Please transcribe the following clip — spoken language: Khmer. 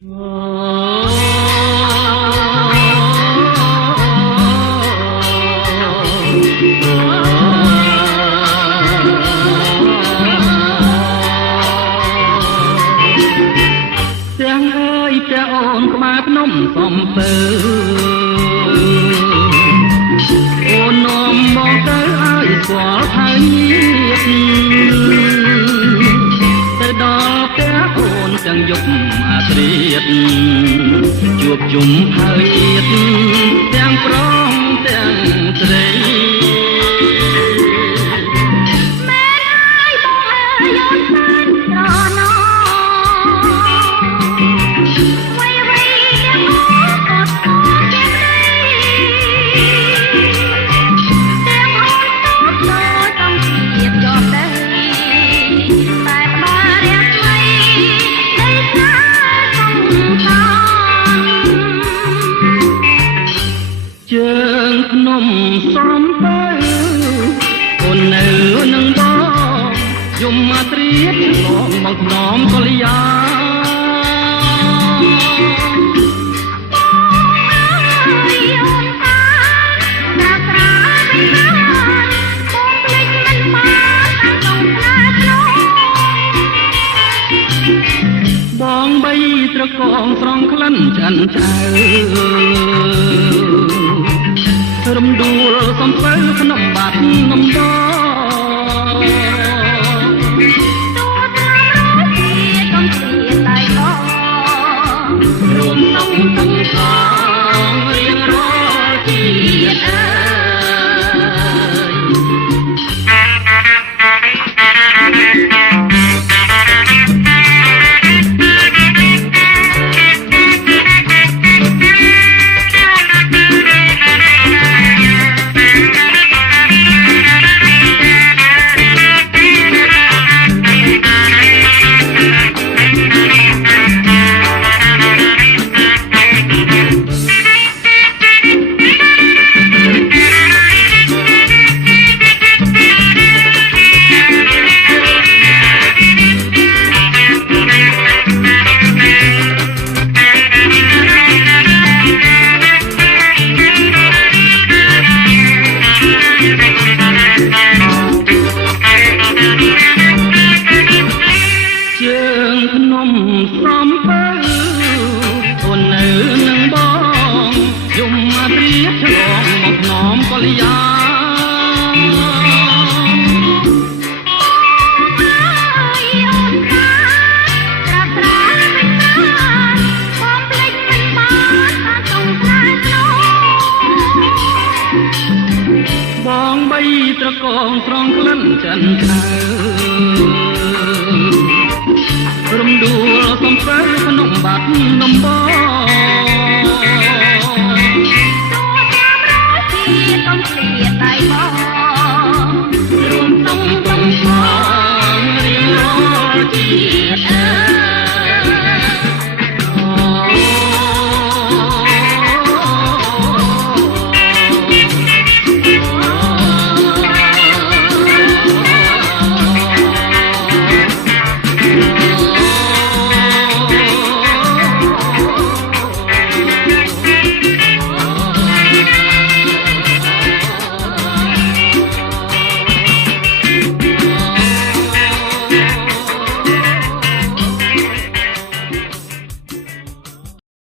ទាំងអើយព្រះអូនក្បែរភ្នំសំពើអូននាំមកទៅឲ្យស្គាល់ហើយញាតិទៅដល់ផ្ទះអូនទាំងយប់អាត្រៀតជួបជុំហើយញាតិទាំងប្រុសទាំងស្រីជើងភ្នំសំពើអូននៅនឹងបងយំមកត្រៀតឆ្លងមកភ្នំកលយាបងបីត្រកងស្រង់ក្លិនចិនចៅរំដួលសំពៅក្នុងបាត់នំដរួមសុខទាំងសងរៀងរាល់ជាតិអើសំពើអូននៅនឹងបងយំមកត្រៀតឆ្លងមកភ្នំកលយាបងបីត្រកងស្រង់ក្លិនចិនខៅរំដួលសំពើក្នុងបាត់នំបង